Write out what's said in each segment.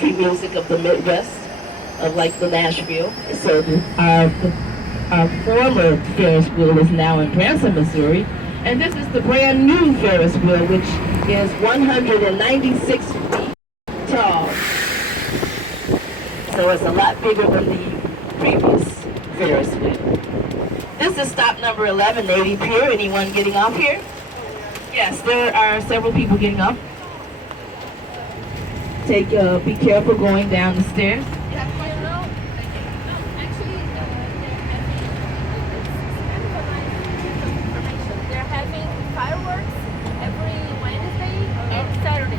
country music of the Midwest, of like the Nashville. So our former Ferris wheel is now in Branson, Missouri, and this is the brand new Ferris wheel, which is 196 feet tall. So it's a lot bigger than the previous Ferris wheel. This is stop number 11, Navy Pier. Anyone getting off here? Yes, there are several people getting off. Be careful going down the stairs. They're having fireworks every Wednesday and Saturday.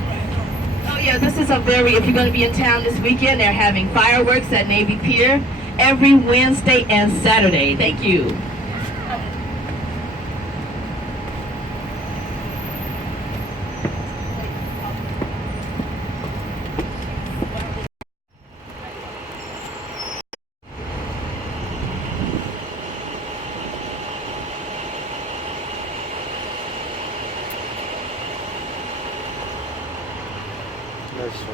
Oh yeah, this is if you're going to be in town this weekend, they're having fireworks at Navy Pier every Wednesday and Saturday. Thank you. Adesso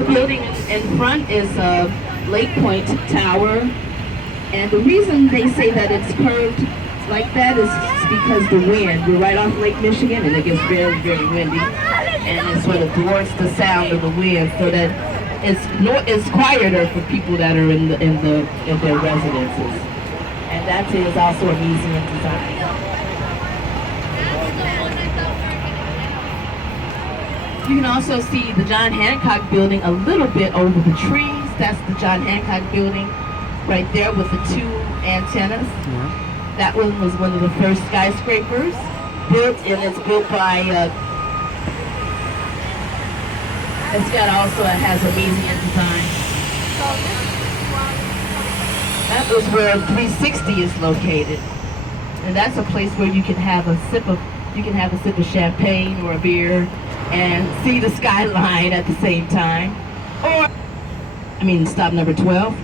The building in front is Lake Point Tower, and the reason they say that it's curved like that is because the wind. We're right off Lake Michigan, and it gets very, very windy, and it sort of dwarfs the sound of the wind, so that it's quieter for people that are in their residences, and that is also a museum design. You can also see the John Hancock building a little bit over the trees. That's the John Hancock building right there with the two antennas. Yeah. That one was one of the first skyscrapers built, and it's built by, has a museum design. That was where 360 is located. And that's a place where you can have a sip of champagne or a beer and see the skyline at the same time. Stop number 12.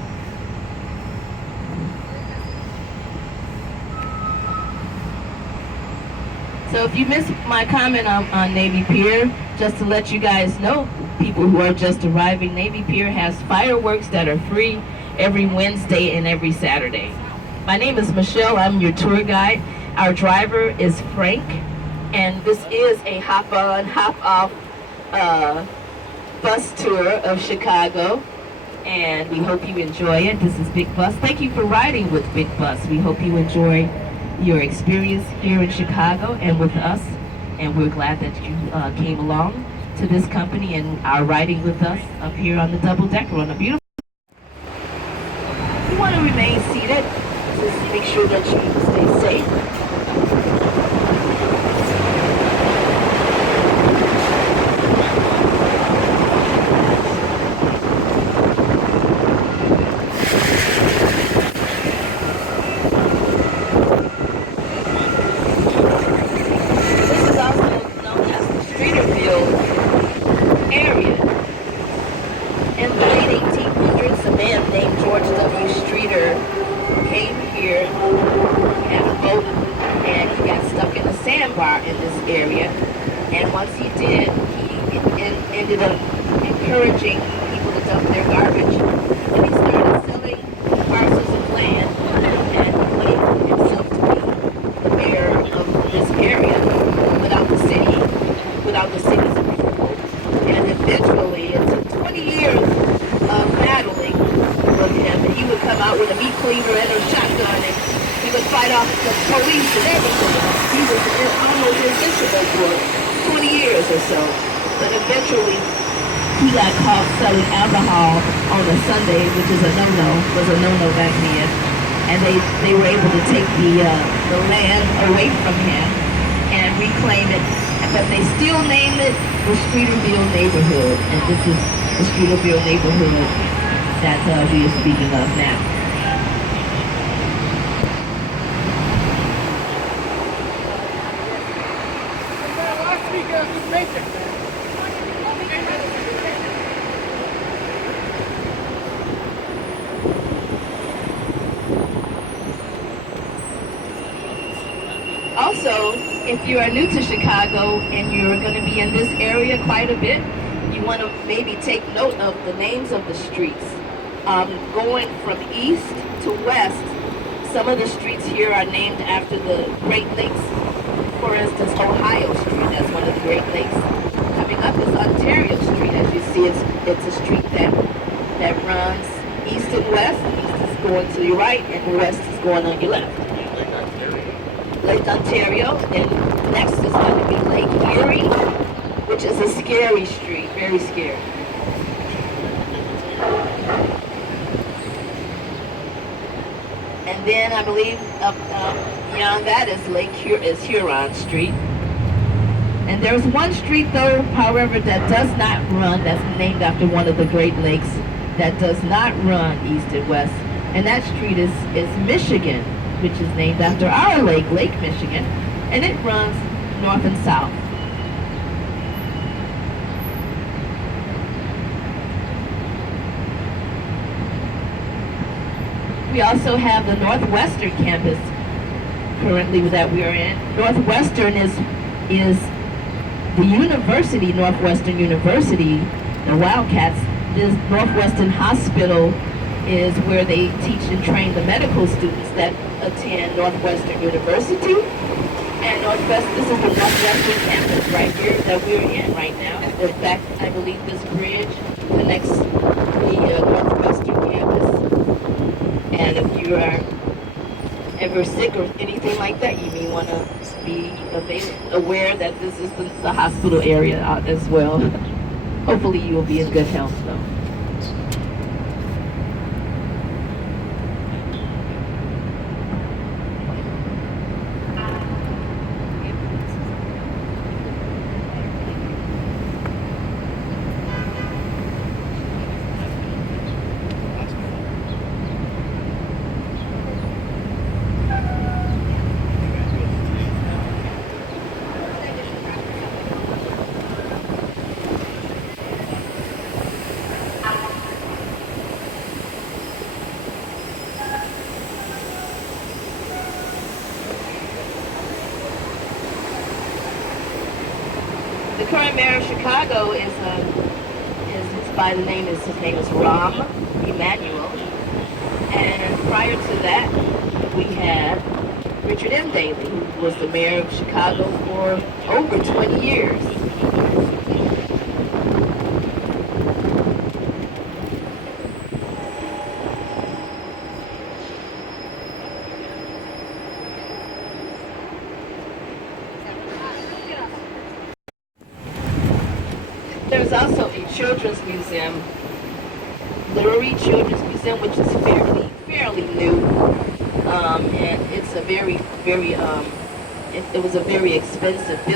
So if you missed my comment on Navy Pier, just to let you guys know, people who are just arriving, Navy Pier has fireworks that are free every Wednesday and every Saturday. My name is Michelle, I'm your tour guide. Our driver is Frank, and this is a hop-on, hop-off bus tour of Chicago, and we hope you enjoy it. This is Big Bus. Thank you for riding with Big Bus. We hope you enjoy your experience here in Chicago and with us, and we're glad that you came along to this company and are riding with us up here on the double-decker on a beautiful. You want to remain seated, just make sure that you stay safe. In this area, and once he did, he ended up encouraging people to dump their garbage, and he started selling parcels of land and claimed himself to be the mayor of this area without the city's approval. And eventually, it took 20 years of battling with him, and he would come out with a meat cleaver and a shotgun, and he would fight fight off the police and everything. He was almost invincible for 20 years or so. But eventually, he got caught selling alcohol on a Sunday, which is a no-no, was a no-no back then. And they were able to take the land away from him and reclaim it. But they still name it the Streeterville neighborhood. And this is the Streeterville neighborhood that we are speaking of now. Also, if you are new to Chicago and you're going to be in this area quite a bit, you want to maybe take note of the names of the streets. Going from east to west, some of the streets here are named after the Great Lakes. For instance, Ohio Street, that's one of the Great Lakes. Coming up is Ontario Street. As you see, it's a street that runs east and west. East is going to your right and west is going on your left. Lake Ontario, and next is going to be Lake Erie, which is a scary street, very scary. And then I believe beyond that is Huron Street. And there's one street though, however, that does not run, that's named after one of the Great Lakes, that does not run east and west. And that street is Michigan, which is named after our lake, Lake Michigan, and it runs north and south. We also have the Northwestern campus currently that we are in. Northwestern is the university, Northwestern University, the Wildcats. This Northwestern Hospital is where they teach and train the medical students that attend Northwestern University. And this is the Northwestern campus right here that we're in right now. In fact, I believe this bridge connects the Northwestern campus. And if you are ever sick or anything like that, you may want to be aware that this is the hospital area as well. Hopefully you will be in good health though. The current mayor of Chicago is by the name his name is Rahm Emanuel, and prior to that we had Richard M. Daley, who was the mayor of Chicago for over 20 years. There's also a children's museum, Lurie Children's Museum, which is fairly new, and it's a very it was a very expensive $1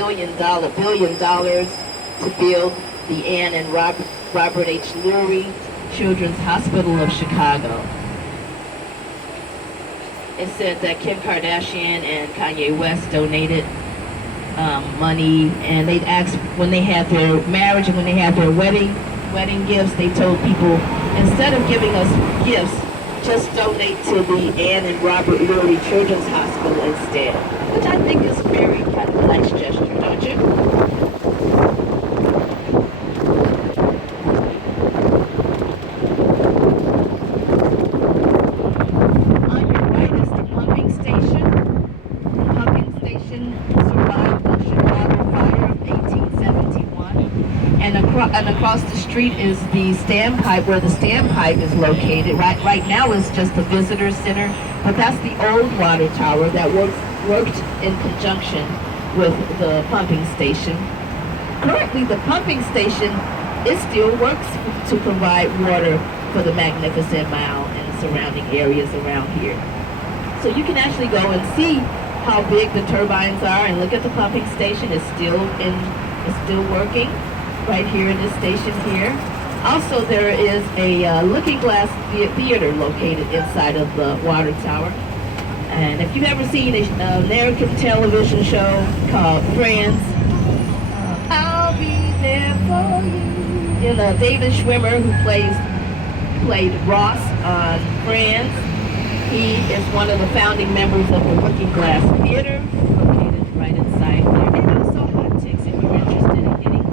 billion to build the Ann and Robert H. Lurie Children's Hospital of Chicago. It said that Kim Kardashian and Kanye West donated money, and they'd asked when they had their marriage and when they had their wedding gifts, they told people, instead of giving us gifts, just donate to the Ann and Robert Lurie Children's Hospital instead, which I think is a very kind of nice gesture, don't you? On your right is the pumping station. The pumping station survived the Chicago fire of 1871, and across and across the street is the standpipe, where the standpipe is located. Right now it's just a visitor center, but that's the old water tower that worked in conjunction with the pumping station. Currently, the pumping station, it still works to provide water for the Magnificent Mile and surrounding areas around here. So you can actually go and see how big the turbines are and look at the pumping station. It's still working right here in this station here. Also, there is a looking glass theater located inside of the water tower. And if you've ever seen an American television show called Friends, I'll be there for you. You know, David Schwimmer, who played Ross on Friends, he is one of the founding members of the Looking Glass Theater, located right inside there. And also Hot Ticks, if you're interested in getting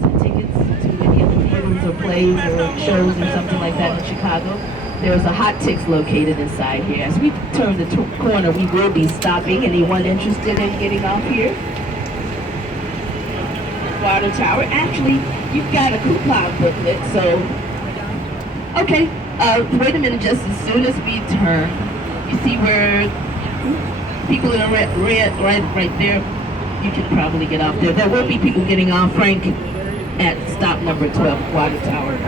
some tickets to any of the theaters or plays or shows or something like that in Chicago. There's a Hot Ticks located inside here. As we turn the corner, we will be stopping. Anyone interested in getting off here? Water tower. Actually, you've got a coupon booklet, so okay. Wait a minute. Just as soon as we turn, you see where people in red right there. You can probably get off there. There will be people getting off, Frank, at stop number 12, water tower.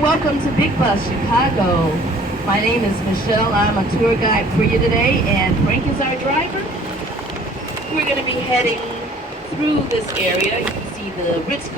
Welcome to Big Bus Chicago. My name is Michelle. I'm a tour guide for you today, and Frank is our driver. We're going to be heading through this area. You can see the Ritz